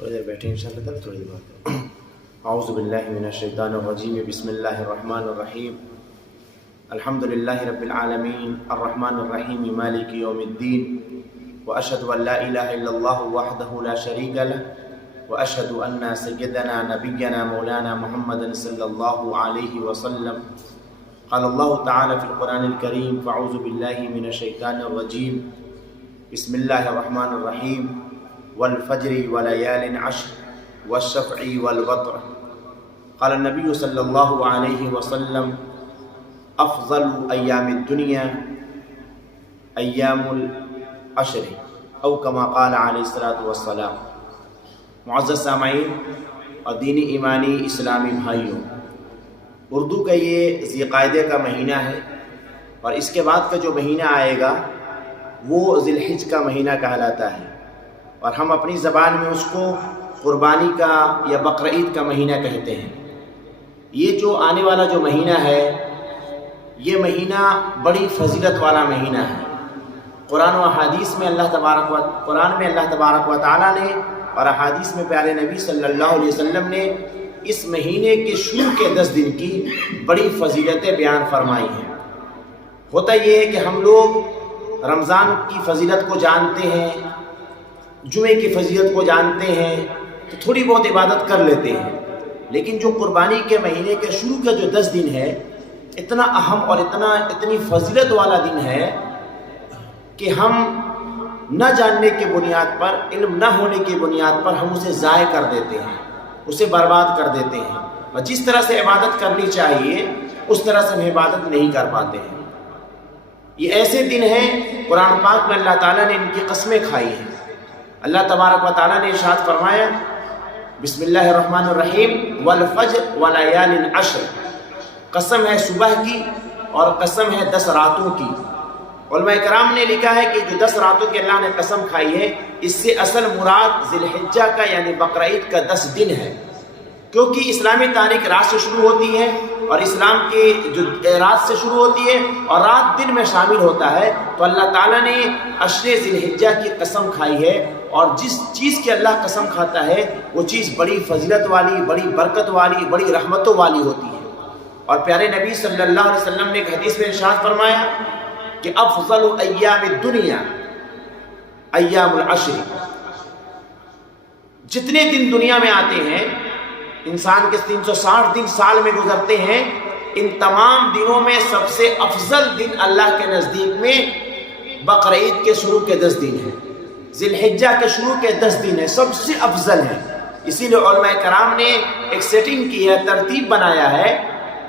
تھوڑی دیر بیٹھیں انشاءاللہ تعالی، تھوڑی دیر بات کریں۔ اعوذ باللہ من الشیطان الرجیم، بسم اللہ الرحمن الرحیم، الحمد للہ رب العالمین، الرحمن الرحیم، مالک یوم الدین، واشہد ان لا الہ الا اللہ وحدہ لا شریک لہ، واشہد ان سیدنا نبینا مولانا محمد صلی اللہ علیہ وسلم۔ قال اللہ تعالی فی القرآن الکریم، فاعوذ باللہ من الشیطان الرجیم، بسم اللہ الرحمن الرحیم، والفجر وليال عشر والشفع والوتر۔ قال النبي صلى الله عليه وسلم افضل ایام الدنیا ایام العشر، او كما قال علیہ الصلاۃ والسلام۔ معزز سامعین اور دینی ایمانی اسلامی بھائیوں، اردو کا یہ ذی القعدہ کا مہینہ ہے، اور اس کے بعد کا جو مہینہ آئے گا وہ ذی الحج کا مہینہ کہلاتا ہے، اور ہم اپنی زبان میں اس کو قربانی کا یا بقرعید کا مہینہ کہتے ہیں۔ یہ جو آنے والا جو مہینہ ہے، یہ مہینہ بڑی فضیلت والا مہینہ ہے۔ قرآن و احادیث میں اللہ تبارک و تعالیٰ نے اور احادیث میں پیارے نبی صلی اللہ علیہ وسلم نے اس مہینے کے شروع کے 10 دن کی بڑی فضیلتیں بیان فرمائی ہیں۔ ہوتا یہ ہے کہ ہم لوگ رمضان کی فضیلت کو جانتے ہیں، جمعے کی فضیلت کو جانتے ہیں، تو تھوڑی بہت عبادت کر لیتے ہیں، لیکن جو قربانی کے مہینے کے شروع کا جو 10 دن ہے، اتنا اہم اور اتنی فضیلت والا دن ہے کہ ہم نہ جاننے کی بنیاد پر، علم نہ ہونے کی بنیاد پر ہم اسے ضائع کر دیتے ہیں، اسے برباد کر دیتے ہیں، اور جس طرح سے عبادت کرنی چاہیے اس طرح سے ہم عبادت نہیں کر پاتے ہیں۔ یہ ایسے دن ہیں، قرآن پاک میں اللہ تعالیٰ نے ان کی قسمیں کھائی ہیں۔ اللہ تبارک و تعالیٰ نے ارشاد فرمایا، بسم اللہ الرحمن الرحیم، والفجر ولیال عشر، قسم ہے صبح کی اور قسم ہے 10 راتوں کی۔ علماء کرام نے لکھا ہے کہ جو 10 راتوں کی اللہ نے قسم کھائی ہے، اس سے اصل مراد ذی الحجہ کا یعنی بقرعید کا 10 دن ہے، کیونکہ اسلامی تاریخ رات سے شروع ہوتی ہے، اور اسلام کی جو رات سے شروع ہوتی ہے اور رات دن میں شامل ہوتا ہے، تو اللہ تعالیٰ نے عشر ذی الحجہ کی قسم کھائی ہے، اور جس چیز کی اللہ قسم کھاتا ہے وہ چیز بڑی فضیلت والی، بڑی برکت والی، بڑی رحمتوں والی ہوتی ہے۔ اور پیارے نبی صلی اللہ علیہ وسلم نے ایک حدیث میں ارشاد فرمایا کہ افضل ایام الدنیا ایام العشر، جتنے دن دنیا میں آتے ہیں، انسان کے 360 دن سال میں گزرتے ہیں، ان تمام دنوں میں سب سے افضل دن اللہ کے نزدیک میں بقرعید کے شروع کے 10 دن ہیں، ذی الحجہ کے شروع کے 10 دن ہیں، سب سے افضل ہیں۔ اسی لیے علماء کرام نے ایک سیٹنگ کی ہے، ترتیب بنایا ہے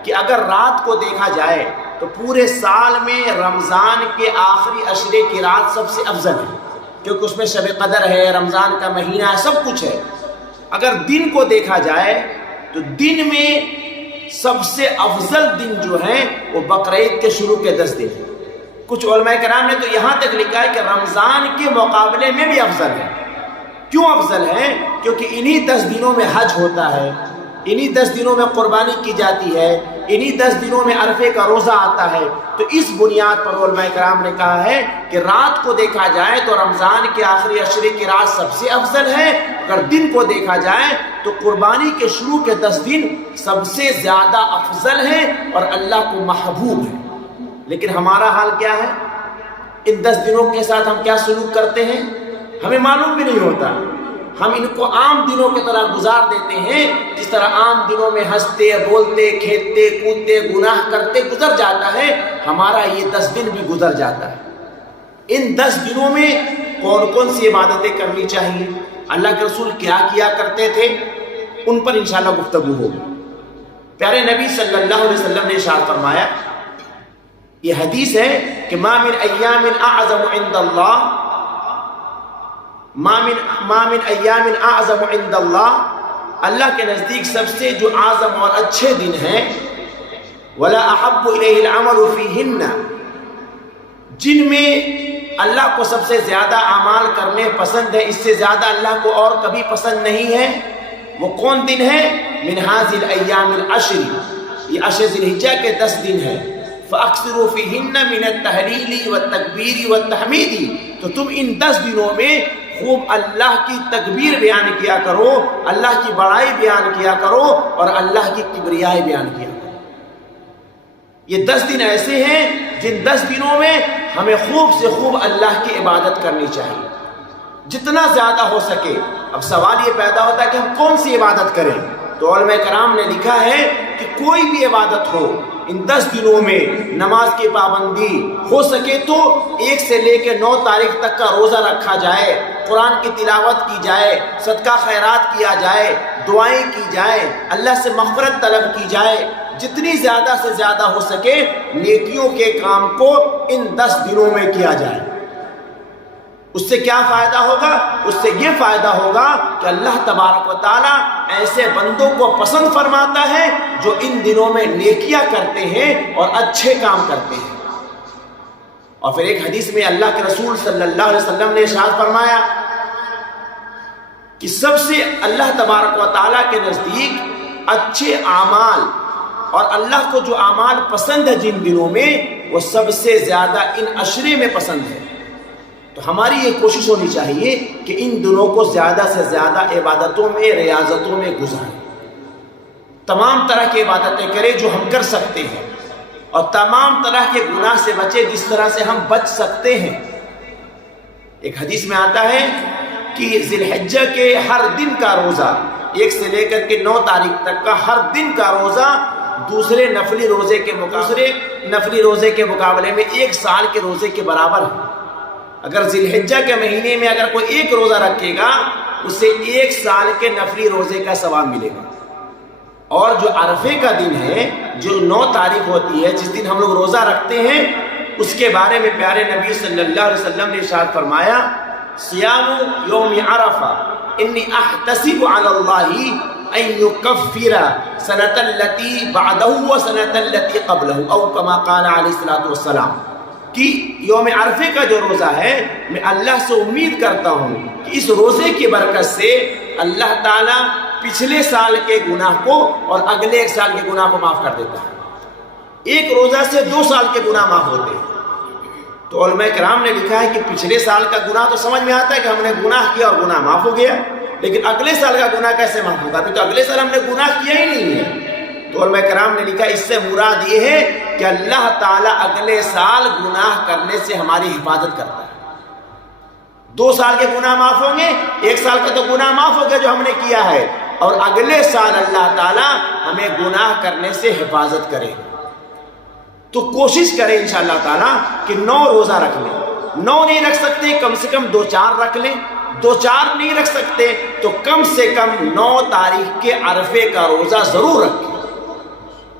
کہ اگر رات کو دیکھا جائے تو پورے سال میں رمضان کے آخری عشرے کی رات سب سے افضل ہے، کیونکہ اس میں شب قدر ہے، رمضان کا مہینہ ہے، سب کچھ ہے۔ اگر دن کو دیکھا جائے تو دن میں سب سے افضل دن جو ہیں وہ بقرعید کے شروع کے 10 دن ہیں۔ کچھ علماء کرام نے تو یہاں تک لکھا ہے کہ رمضان کے مقابلے میں بھی افضل ہے۔ کیوں افضل ہے؟ کیونکہ انہی 10 دنوں میں حج ہوتا ہے، انہی 10 دنوں میں قربانی کی جاتی ہے، انہی 10 دنوں میں عرفے کا روزہ آتا ہے۔ تو اس بنیاد پر علماء کرام نے کہا ہے کہ رات کو دیکھا جائے تو رمضان کے آخری عشرے کی رات سب سے افضل ہے، اگر دن کو دیکھا جائے تو قربانی کے شروع کے 10 دن سب سے زیادہ افضل ہیں اور اللہ کو محبوب ہے۔ لیکن ہمارا حال کیا ہے؟ ان 10 دنوں کے ساتھ ہم کیا سلوک کرتے ہیں ہمیں معلوم بھی نہیں ہوتا۔ ہم ان کو عام دنوں کی طرح گزار دیتے ہیں، جس طرح عام دنوں میں ہنستے، بولتے، کھیلتے، کودتے، گناہ کرتے گزر جاتا ہے، ہمارا یہ 10 دن بھی گزر جاتا ہے۔ ان 10 دنوں میں کون کون سی عبادتیں کرنی چاہیے، اللہ کے رسول کیا کیا کرتے تھے، ان پر انشاءاللہ گفتگو ہوگی۔ پیارے نبی صلی اللہ علیہ وسلم نے ارشاد فرمایا، یہ حدیث ہے کہ ما من ایام اعظم عند اللہ، ما من ایام اعظم عند اللہ، اللہ کے نزدیک سب سے جو اعظم اور اچھے دن ہیں، ولا احب الیہ العمل فیہن، جن میں اللہ کو سب سے زیادہ اعمال کرنے پسند ہے، اس سے زیادہ اللہ کو اور کبھی پسند نہیں ہے، وہ کون دن ہے؟ من ھذی الایام العشر، یہ عشر ذی الحجہ کے 10 دن ہیں۔ فَأَكْثِرُوا فِيهِنَّ مِنَ التَّهْلِيلِ وَالتَّكْبِيرِ وَالتَّحْمِيدِ، تو تم ان 10 دنوں میں خوب اللہ کی تکبیر بیان کیا کرو، اللہ کی بڑائی بیان کیا کرو اور اللہ کی کبریائی بیان کیا کرو۔ یہ 10 دن ایسے ہیں جن 10 دنوں میں ہمیں خوب سے خوب اللہ کی عبادت کرنی چاہیے، جتنا زیادہ ہو سکے۔ اب سوال یہ پیدا ہوتا ہے کہ ہم کون سی عبادت کریں؟ تو علماء کرام نے لکھا ہے کہ کوئی بھی عبادت ہو، ان 10 دنوں میں نماز کی پابندی ہو سکے تو 1 سے لے کے 9 تاریخ تک کا روزہ رکھا جائے، قرآن کی تلاوت کی جائے، صدقہ خیرات کیا جائے، دعائیں کی جائے، اللہ سے مغفرت طلب کی جائے، جتنی زیادہ سے زیادہ ہو سکے نیکیوں کے کام کو ان 10 دنوں میں کیا جائے۔ اس سے کیا فائدہ ہوگا؟ اس سے یہ فائدہ ہوگا کہ اللہ تبارک و تعالیٰ ایسے بندوں کو پسند فرماتا ہے جو ان دنوں میں نیکیاں کرتے ہیں اور اچھے کام کرتے ہیں۔ اور پھر ایک حدیث میں اللہ کے رسول صلی اللہ علیہ وسلم نے ارشاد فرمایا کہ سب سے اللہ تبارک و تعالیٰ کے نزدیک اچھے اعمال اور اللہ کو جو اعمال پسند ہے جن دنوں میں، وہ سب سے زیادہ ان عشرے میں پسند ہے۔ تو ہماری یہ کوشش ہونی چاہیے کہ ان دنوں کو زیادہ سے زیادہ عبادتوں میں، ریاضتوں میں گزاریں، تمام طرح کی عبادتیں کریں جو ہم کر سکتے ہیں، اور تمام طرح کے گناہ سے بچے جس طرح سے ہم بچ سکتے ہیں۔ ایک حدیث میں آتا ہے کہ ذی الحجہ کے ہر دن کا روزہ، 1 سے لے کر کے 9 تاریخ تک کا ہر دن کا روزہ دوسرے نفلی روزے کے مقابلے میں 1 سال کے روزے کے برابر ہے۔ اگر ذی الحجہ کے مہینے میں اگر کوئی 1 روزہ رکھے گا، اسے 1 سال کے نفلی روزے کا ثواب ملے گا۔ اور جو عرفے کا دن ہے، جو 9 تاریخ ہوتی ہے، جس دن ہم لوگ روزہ رکھتے ہیں، اس کے بارے میں پیارے نبی صلی اللہ علیہ وسلم نے ارشاد فرمایا، صیام یوم عرفہ انی احتسب علی اللہ ان یکفر سنۃ التی بعدہ وسنۃ التی قبلہ او کما قال علیہ الصلوۃ والسلام، کہ یوم عرفے کا جو روزہ ہے، میں اللہ سے امید کرتا ہوں کہ اس روزے کی برکت سے اللہ تعالیٰ پچھلے سال کے گناہ کو اور اگلے 1 سال کے گناہ کو معاف کر دیتا ہے۔ 1 روزہ سے 2 سال کے گناہ معاف ہوتے ہیں۔ تو علماء کرام نے لکھا ہے کہ پچھلے سال کا گناہ تو سمجھ میں آتا ہے کہ ہم نے گناہ کیا اور گناہ معاف ہو گیا، لیکن اگلے سال کا گناہ کیسے معاف ہوگا؟ ابھی تو اگلے سال ہم نے گناہ کیا ہی نہیں ہے۔ تو علماء کرام نے لکھا اس سے مراد یہ ہے کہ اللہ تعالیٰ اگلے سال گناہ کرنے سے ہماری حفاظت کرتا ہے۔ 2 سال کے گناہ معاف ہوں گے، 1 سال کا تو گناہ معاف ہو گیا جو ہم نے کیا ہے، اور اگلے سال اللہ تعالیٰ ہمیں گناہ کرنے سے حفاظت کرے۔ تو کوشش کریں انشاءاللہ تعالیٰ کہ 9 روزہ رکھ لیں۔ 9 نہیں رکھ سکتے، کم سے کم 2-4 رکھ لیں۔ 2-4 نہیں رکھ سکتے تو کم سے کم 9 تاریخ کے عرفے کا روزہ ضرور رکھیں،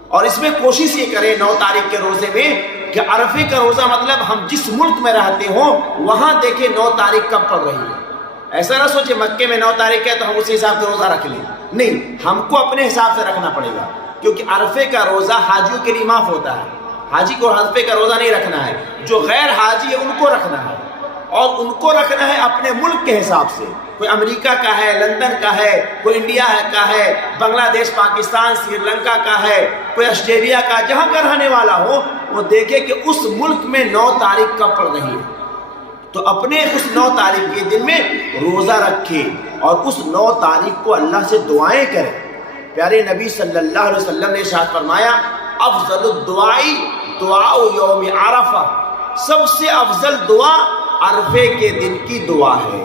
اور اس میں کوشش یہ کریں 9 تاریخ کے روزے میں کہ عرفے کا روزہ مطلب ہم جس ملک میں رہتے ہوں وہاں دیکھیں 9 تاریخ کب پڑ رہی ہے۔ ایسا نہ سوچے مکے میں 9 تاریخ ہے تو ہم اسی حساب سے روزہ رکھ لیں، نہیں، ہم کو اپنے حساب سے رکھنا پڑے گا، کیونکہ عرفے کا روزہ حاجیوں کے لیے معاف ہوتا ہے۔ حاجی کو عرفے کا روزہ نہیں رکھنا ہے، جو غیر حاجی ہے ان کو رکھنا ہے، اور ان کو رکھنا ہے اپنے ملک کے حساب سے۔ کوئی امریکہ کا ہے، لندن کا ہے، کوئی انڈیا کا ہے، بنگلہ دیش، پاکستان، سری لنکا کا ہے، کوئی آسٹریلیا کا، جہاں کا رہنے والا ہو وہ دیکھے کہ اس ملک میں 9 تاریخ کب پڑ رہی ہے، تو اپنے اس 9 تاریخ کے دن میں روزہ رکھے اور اس 9 تاریخ کو اللہ سے دعائیں کرے۔ پیارے نبی صلی اللہ علیہ وسلم نے ارشاد فرمایا، افضل الدعاء دعاء یوم عرفہ، سب سے افضل دعا عرفے کے دن کی دعا ہے۔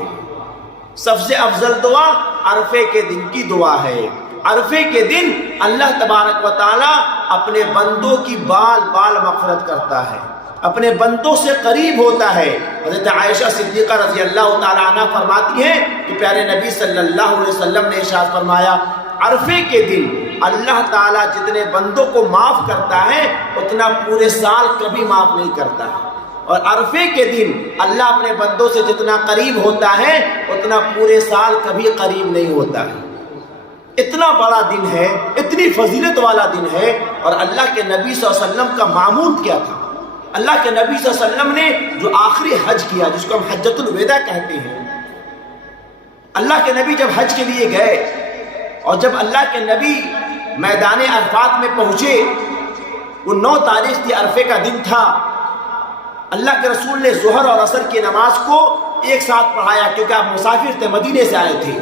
سب سے افضل دعا عرفے کے دن کی دعا ہے۔ عرفے کے دن اللہ تبارک و تعالیٰ اپنے بندوں کی بال بال مغفرت کرتا ہے، اپنے بندوں سے قریب ہوتا ہے۔ حضرت عائشہ صدیقہ رضی اللہ تعالیٰ عنہ فرماتی ہیں کہ پیارے نبی صلی اللہ علیہ وسلم نے ارشاد فرمایا، عرفے کے دن اللہ تعالیٰ جتنے بندوں کو معاف کرتا ہے اتنا پورے سال کبھی معاف نہیں کرتا ہے، اور عرفے کے دن اللہ اپنے بندوں سے جتنا قریب ہوتا ہے اتنا پورے سال کبھی قریب نہیں ہوتا ہے۔ اتنا بڑا دن ہے، اتنی فضیلت والا دن ہے، اور اللہ کے نبی صلی اللہ علیہ وسلم کا معمول کیا تھا؟ اللہ کے نبی صلی اللہ علیہ وسلم نے جو آخری حج کیا، جس کو ہم حجۃ الوداع کہتے ہیں، اللہ کے نبی جب حج کے لیے گئے اور جب اللہ کے نبی میدان عرفات میں پہنچے، وہ 9 تاریخ کی عرفے کا دن تھا، اللہ کے رسول نے ظہر اور عصر کی نماز کو ایک ساتھ پڑھایا کیونکہ آپ مسافر تھے، مدینے سے آئے تھے۔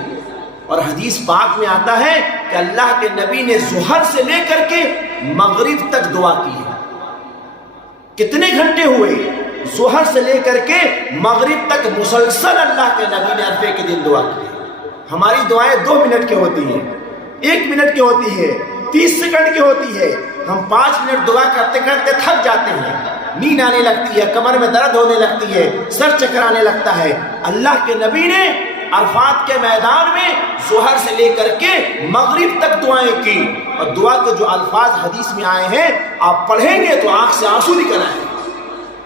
اور حدیث پاک میں آتا ہے کہ اللہ کے نبی نے ظہر سے لے کر کے مغرب تک دعا کی ہے۔ کتنے گھنٹے ہوئے؟ ظہر سے لے کر کے مغرب تک مسلسل اللہ کے نبی نے عرفے کے دن دعا کی ہے۔ ہماری دعائیں 2 منٹ کی ہوتی ہیں، 1 منٹ کی ہوتی ہے، 30 سیکنڈ کی ہوتی ہے۔ ہم 5 منٹ دعا کرتے کرتے تھک جاتے ہیں، نیند آنے لگتی ہے، کمر میں درد ہونے لگتی ہے، سر چکرانے لگتا ہے۔ اللہ کے نبی نے عرفات کے میدان میں ظہر سے لے کر کے مغرب تک دعائیں کی، اور دعا کے جو الفاظ حدیث میں آئے ہیں آپ پڑھیں گے تو آنکھ سے آنسو نکل آئیں گے۔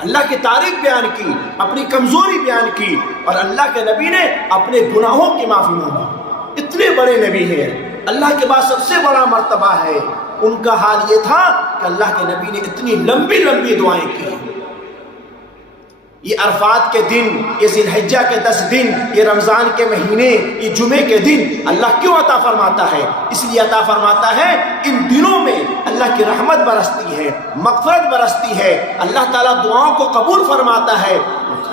اللہ کی تعریف بیان کی، اپنی کمزوری بیان کی، اور اللہ کے نبی نے اپنے گناہوں کی معافی مانگی۔ اتنے بڑے نبی ہیں، اللہ کے بعد سب سے بڑا مرتبہ ہے۔ ان کا حال یہ تھا کہ اللہ کے نبی نے اتنی لمبی لمبی دعائیں کی۔ یہ عرفات کے دن، یہ ذی الحجہ کے 10 دن، یہ رمضان کے مہینے، یہ جمعے کے دن اللہ کیوں عطا فرماتا ہے؟ اس لیے عطا فرماتا ہے ان دنوں میں اللہ کی رحمت برستی ہے، مغفرت برستی ہے، اللہ تعالیٰ دعاؤں کو قبول فرماتا ہے۔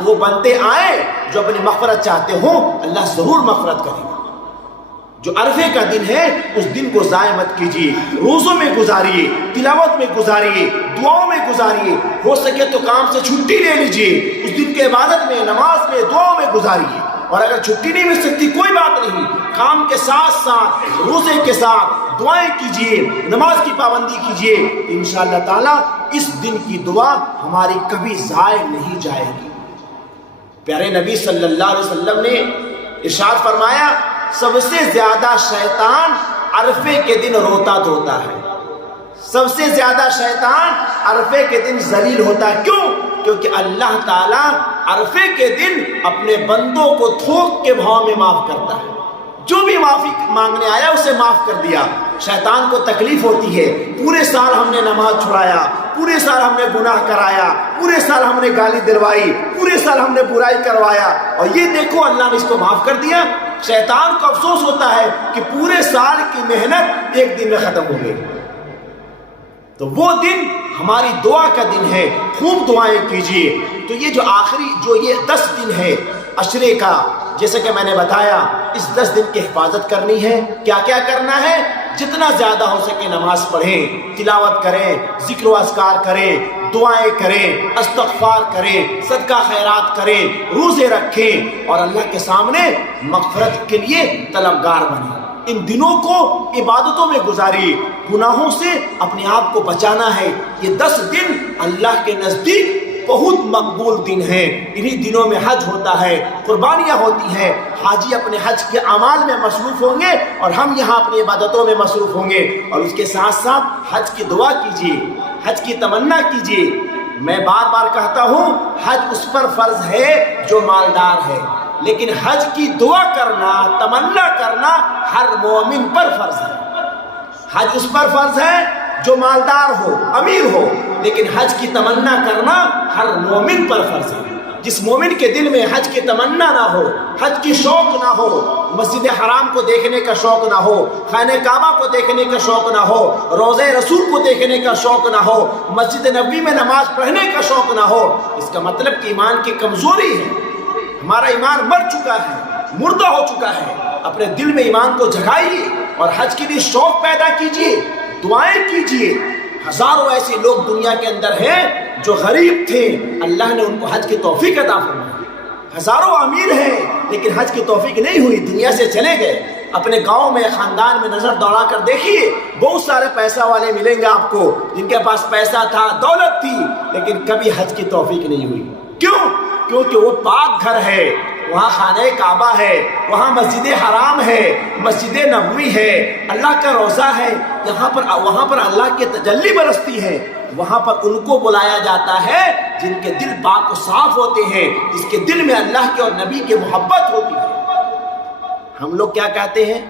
وہ بندے آئے جو اپنی مغفرت چاہتے ہوں، اللہ ضرور مغفرت کرے گا۔ جو عرفے کا دن ہے اس دن کو ضائع مت کیجیے، روزوں میں گزاریے، تلاوت میں گزاریے، دعاؤں میں گزاریے، ہو سکے تو کام سے چھٹی لے لیجیے، اس دن کے عبادت میں، نماز میں، دعاؤں میں گزاریے۔ اور اگر چھٹی نہیں مل سکتی کوئی بات نہیں، کام کے ساتھ ساتھ روزے کے ساتھ دعائیں کیجیے، نماز کی پابندی کیجیے، انشاءاللہ تعالیٰ اس دن کی دعا ہماری کبھی ضائع نہیں جائے گی۔ پیارے نبی صلی اللہ علیہ وسلم نے ارشاد فرمایا سب سے زیادہ شیطان عرفے کے دن روتا دھوتا ہے، سب سے زیادہ شیطان عرفے کے دن ذلیل ہوتا ہے۔ کیوں؟ کیونکہ اللہ تعالیٰ عرفے کے دن اپنے بندوں کو تھوک کے بھاؤ میں معاف کرتا ہے۔ جو بھی معافی مانگنے آیا اسے معاف کر دیا۔ شیطان کو تکلیف ہوتی ہے، پورے سال ہم نے نماز چھڑایا، پورے سال ہم نے گناہ کرایا، پورے سال ہم نے گالی دلوائی، پورے سال ہم نے برائی کروایا، اور یہ دیکھو اللہ نے اس کو معاف کر دیا۔ شیطان کو افسوس ہوتا ہے کہ پورے سال کی محنت ایک دن میں ختم ہو گئی۔ تو وہ دن ہماری دعا کا دن ہے، خوب دعائیں کیجیے۔ تو یہ جو آخری جو یہ 10 دن ہے عشرے کا، جیسے کہ میں نے بتایا اس 10 دن کی حفاظت کرنی ہے۔ کیا کیا کرنا ہے؟ جتنا زیادہ ہو سکے نماز پڑھیں، تلاوت کریں، ذکر و اذکار کریں، دعائیں کریں، استغفار کریں، صدقہ خیرات کریں، روزے رکھیں، اور اللہ کے سامنے مغفرت کے لیے طلبگار بنیں۔ ان دنوں کو عبادتوں میں گزاریے، گناہوں سے اپنے آپ کو بچانا ہے۔ یہ 10 دن اللہ کے نزدیک بہت مقبول دن ہیں۔ انہی دنوں میں حج ہوتا ہے، قربانیاں ہوتی ہیں، حاجی اپنے حج کے اعمال میں مصروف ہوں گے اور ہم یہاں اپنی عبادتوں میں مصروف ہوں گے۔ اور اس کے ساتھ ساتھ حج کی دعا کیجیے، حج کی تمنا کیجیے۔ میں بار بار کہتا ہوں حج اس پر فرض ہے جو مالدار ہے، لیکن حج کی دعا کرنا، تمنا کرنا ہر مومن پر فرض ہے۔ حج اس پر فرض ہے جو مالدار ہو، امیر ہو، لیکن حج کی تمنا کرنا ہر مومن پر فرض ہے۔ جس مومن کے دل میں حج کی تمنا نہ ہو، حج کی شوق نہ ہو، مسجد حرام کو دیکھنے کا شوق نہ ہو، خانہ کعبہ کو دیکھنے کا شوق نہ ہو، روضہ رسول کو دیکھنے کا شوق نہ ہو، مسجد نبوی میں نماز پڑھنے کا شوق نہ ہو، اس کا مطلب کہ ایمان کی کمزوری ہے۔ ہمارا ایمان مر چکا ہے، مردہ ہو چکا ہے۔ اپنے دل میں ایمان کو جگائیے اور حج کے لیے شوق پیدا کیجیے، دعائیں کیجیے۔ ہزاروں ایسے لوگ دنیا کے اندر ہیں جو غریب تھے، اللہ نے ان کو حج کی توفیق عطا فرمائی۔ ہزاروں امیر ہیں لیکن حج کی توفیق نہیں ہوئی، دنیا سے چلے گئے۔ اپنے گاؤں میں، خاندان میں نظر دوڑا کر دیکھیے، بہت سارے پیسہ والے ملیں گے آپ کو جن کے پاس پیسہ تھا، دولت تھی، لیکن کبھی حج کی توفیق نہیں ہوئی۔ کیوں؟ کیونکہ وہ پاک گھر ہے، وہاں خانہ کعبہ ہے، وہاں مسجد حرام ہے، مسجد نبوی ہے، اللہ کا روضہ ہے، وہاں پر اللہ کی تجلی برستی ہے۔ وہاں پر ان کو بلایا جاتا ہے جن کے دل پاک و صاف ہوتے ہیں، جس کے دل میں اللہ کے اور نبی کی محبت ہوتی ہے۔ ہم لوگ کیا کہتے ہیں؟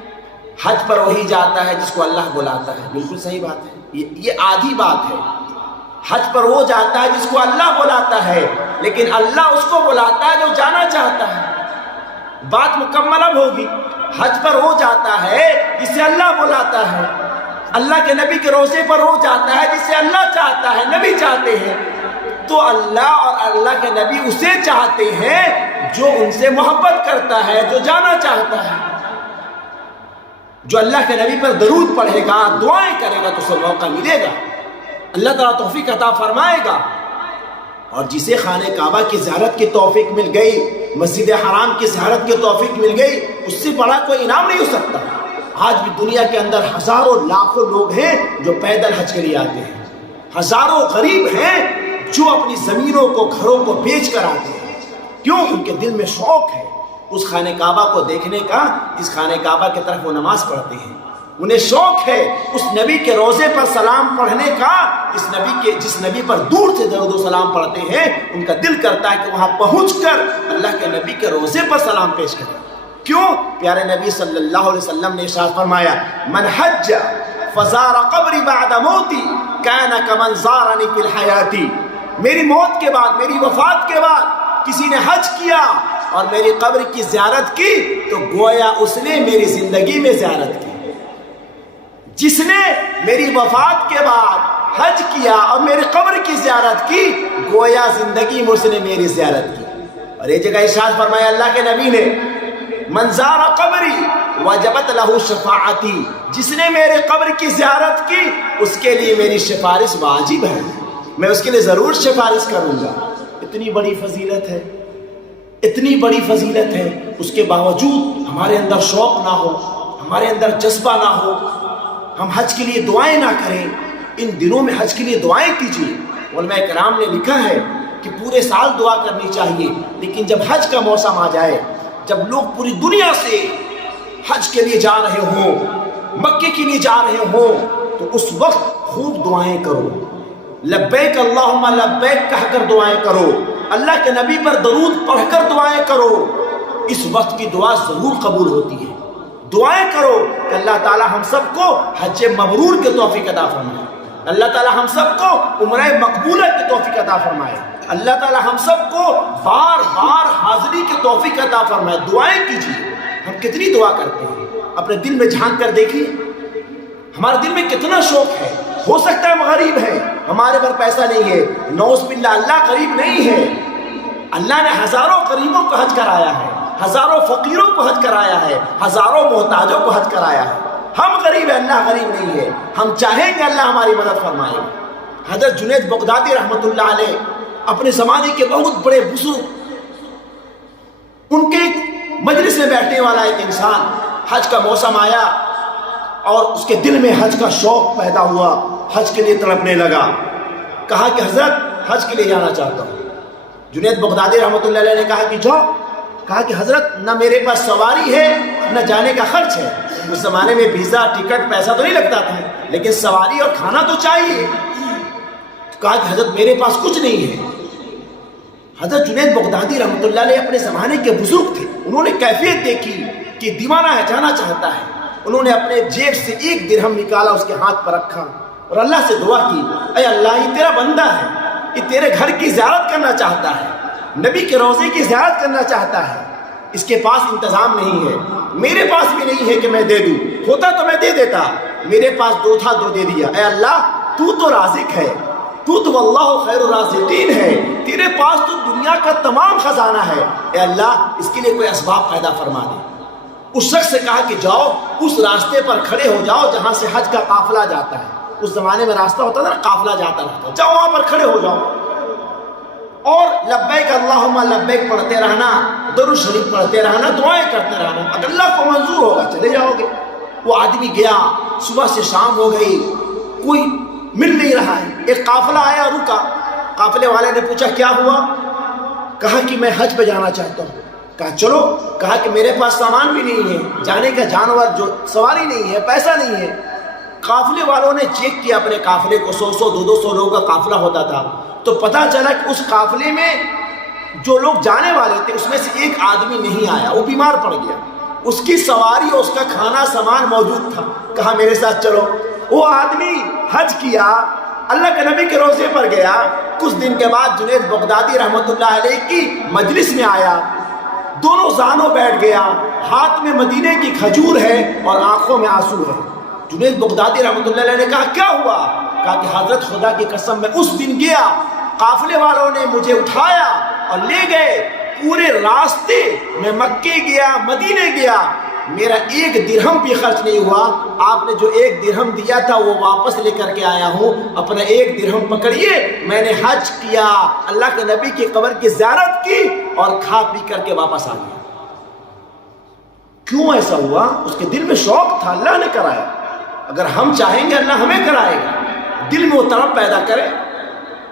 حج پر وہی جاتا ہے جس کو اللہ بلاتا ہے۔ بالکل صحیح بات ہے، یہ آدھی بات ہے۔ حج پر وہ جاتا ہے جس کو اللہ بلاتا ہے، لیکن اللہ اس کو بلاتا ہے جو جانا چاہتا ہے۔ بات مکمل اب ہوگی۔ حج پر وہ جاتا ہے جسے اللہ بلاتا ہے، اللہ کے نبی کے روزے پر وہ جاتا ہے جسے اللہ چاہتا ہے، نبی چاہتے ہیں۔ تو اللہ اور اللہ کے نبی اسے چاہتے ہیں جو ان سے محبت کرتا ہے، جو جانا چاہتا ہے، جو اللہ کے نبی پر درود پڑھے گا، دعائیں کرے گا، تو اسے موقع ملے گا، اللہ تعالیٰ توفیق عطا فرمائے گا۔ اور جسے خانہ کعبہ کی زیارت کی توفیق مل گئی، مسجد حرام کی زیارت کی توفیق مل گئی، اس سے بڑا کوئی انعام نہیں ہو سکتا۔ آج بھی دنیا کے اندر ہزاروں لاکھوں لوگ ہیں جو پیدل حج کے لیے آتے ہیں، ہزاروں غریب ہیں جو اپنی زمینوں کو، گھروں کو بیچ کر آتے ہیں۔ کیوں؟ ان کے دل میں شوق ہے اس خانہ کعبہ کو دیکھنے کا، جس خانہ کعبہ کی طرف وہ نماز پڑھتے ہیں۔ انہیں شوق ہے اس نبی کے روضے پر سلام پڑھنے کا، جس نبی پر دور سے درود و سلام پڑھتے ہیں، ان کا دل کرتا ہے کہ وہاں پہنچ کر اللہ کے نبی کے روضے پر سلام پیش کریں۔ کیوں؟ پیارے نبی صلی اللہ علیہ وسلم نے ارشاد فرمایا، من حج فزار قبری بعد موتی کان کمن زارنی فی الحیاتی، میری موت کے بعد، میری وفات کے بعد کسی نے حج کیا اور میری قبر کی زیارت کی تو گویا اس نے میری زندگی میں زیارت کی۔ جس نے میری وفات کے بعد حج کیا اور میری قبر کی زیارت کی، گویا زندگی میں اس نے میری زیارت کی۔ اور یہ جگہ ارشاد فرمایا اللہ کے نبی نے، من زار قبری وجبت لہ شفاعتی، جس نے میرے قبر کی زیارت کی اس کے لیے میری سفارش واجب ہے، میں اس کے لیے ضرور سفارش کروں گا۔ اتنی بڑی فضیلت ہے، اتنی بڑی فضیلت ہے، اس کے باوجود ہمارے اندر شوق نہ ہو، ہمارے اندر جذبہ نہ ہو، ہم حج کے لیے دعائیں نہ کریں۔ ان دنوں میں حج کے لیے دعائیں کیجیے۔ علماء کرام نے لکھا ہے کہ پورے سال دعا کرنی چاہیے، لیکن جب حج کا موسم آ جائے، جب لوگ پوری دنیا سے حج کے لیے جا رہے ہوں، مکے کے لیے جا رہے ہوں، تو اس وقت خوب دعائیں کرو، لبیک اللہم لبیک کہہ کر دعائیں کرو، اللہ کے نبی پر درود پڑھ کر دعائیں کرو۔ اس وقت کی دعا ضرور قبول ہوتی ہے۔ دعائیں کرو کہ اللہ تعالی ہم سب کو حج مبرور کے توفیق عطا فرمائے، اللہ تعالی ہم سب کو عمرہ مقبولہ کے توفیق عطا فرمائے، اللہ تعالی ہم سب کو بار بار حاضری کے توفیق عطا فرمائے۔ دعائیں کیجیے۔ ہم کتنی دعا کرتے ہیں، اپنے دل میں جھانک کر دیکھیے، ہمارے دل میں کتنا شوق ہے۔ ہو سکتا ہے ہم غریب ہیں، ہمارے پر پیسہ نہیں ہے، نعوذ باللہ، اللہ غریب نہیں ہے۔ اللہ نے ہزاروں غریبوں کو حج کرایا ہے، ہزاروں فقیروں کو حج کرایا ہے، ہزاروں محتاجوں کو حج کرایا ہے۔ ہم غریب ہیں، اللہ غریب نہیں ہے۔ ہم چاہیں گے اللہ ہماری مدد فرمائے۔ حضرت جنید بغدادی رحمۃ اللہ علیہ اپنے زمانے کے بہت بڑے بزرگ، ان کے مجلس میں بیٹھنے والا ایک انسان، حج کا موسم آیا اور اس کے دل میں حج کا شوق پیدا ہوا، حج کے لیے تڑپنے لگا۔ کہا کہ حضرت حج کے لیے جانا چاہتا ہوں۔ جنید بغدادی رحمۃ اللہ علیہ نے کہا کہ جاؤ۔ کہا کہ حضرت نہ میرے پاس سواری ہے نہ جانے کا خرچ ہے۔ اس زمانے میں ویزا، ٹکٹ، پیسہ تو نہیں لگتا تھا، لیکن سواری اور کھانا تو چاہیے۔ کہا کہ حضرت میرے پاس کچھ نہیں ہے۔ حضرت جنید بغدادی رحمۃ اللہ علیہ اپنے زمانے کے بزرگ تھے، انہوں نے کیفیت دیکھی کہ دیوانہ ہے، جانا چاہتا ہے۔ انہوں نے اپنے جیب سے 1 درہم نکالا، اس کے ہاتھ پر رکھا اور اللہ سے دعا کی، اے اللہ یہ تیرا بندہ ہے، یہ تیرے گھر کی زیارت کرنا چاہتا ہے، نبی کے روضے کی زیارت کرنا چاہتا ہے، اس کے پاس انتظام نہیں ہے، میرے پاس بھی نہیں ہے کہ میں دے دوں، ہوتا تو میں دے دیتا، میرے پاس 2 تھا 2 دے دیا۔ اے اللہ تو رازق ہے، تو واللہ خیر الرازقین ہے، تیرے پاس تو دنیا کا تمام خزانہ ہے، اے اللہ اس کے لیے کوئی اسباب پیدا فرما دے۔ اس شخص سے کہا کہ جاؤ اس راستے پر کھڑے ہو جاؤ جہاں سے حج کا قافلہ جاتا ہے۔ اس زمانے میں راستہ ہوتا تھا نا، قافلہ جاتا رہتا، جاؤ وہاں پر کھڑے ہو جاؤ اور لبیک اللہم لبیک پڑھتے رہنا، درود شریف پڑھتے رہنا، دعائیں کرتے رہنا، اگر اللہ کو منظور ہوگا چلے جاؤ گے۔ وہ آدمی گیا، صبح سے شام ہو گئی، کوئی مل نہیں رہا ہے۔ ایک قافلہ آیا، رکا، قافلے والے نے پوچھا کیا ہوا؟ کہا کہ میں حج پہ جانا چاہتا ہوں۔ کہا چلو۔ کہا کہ میرے پاس سامان بھی نہیں ہے، جانے کا جانور، جو سواری نہیں ہے، پیسہ نہیں ہے۔ قافلے والوں نے چیک کیا اپنے قافلے کو، 100 200 لوگوں کا قافلہ ہوتا تھا، تو پتہ چلا کہ اس قافلے میں جو لوگ جانے والے تھے اس میں سے ایک آدمی نہیں آیا، وہ بیمار پڑ گیا، اس کی سواری اور اس کا کھانا سامان موجود تھا۔ کہا میرے ساتھ چلو۔ وہ آدمی حج کیا، اللہ کے نبی کے روضے پر گیا، کچھ دن کے بعد جنید بغدادی رحمۃ اللہ علیہ کی مجلس میں آیا، دونوں زانوں بیٹھ گیا، ہاتھ میں مدینے کی کھجور ہے اور آنکھوں میں آنسو ہے۔ جنید بغدادی رحمۃ اللہ علیہ نے کہا کیا ہوا؟ کہا کہ حضرت خدا کی قسم میں اس دن گیا، قافلے والوں نے مجھے اٹھایا اور لے گئے، پورے راستے میں مکے گیا، مدینے گیا، میرا 1 درہم بھی خرچ نہیں ہوا، آپ نے جو 1 درہم دیا تھا وہ واپس لے کر کے آیا ہوں، اپنا 1 درہم پکڑیے، میں نے حج کیا، اللہ کے نبی کی قبر کی زیارت کی اور کھا پی کر کے واپس آ گیا۔ کیوں ایسا ہوا؟ اس کے دل میں شوق تھا، اللہ نے کرایا۔ اگر ہم چاہیں گے اللہ ہمیں کرائے گا۔ دل میں وہ طلب پیدا کرے،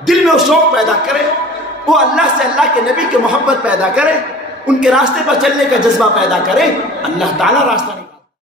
دل میں وہ شوق پیدا کرے، وہ اللہ سے، اللہ کے نبی کی محبت پیدا کرے، ان کے راستے پر چلنے کا جذبہ پیدا کرے، اللہ تعالیٰ راستہ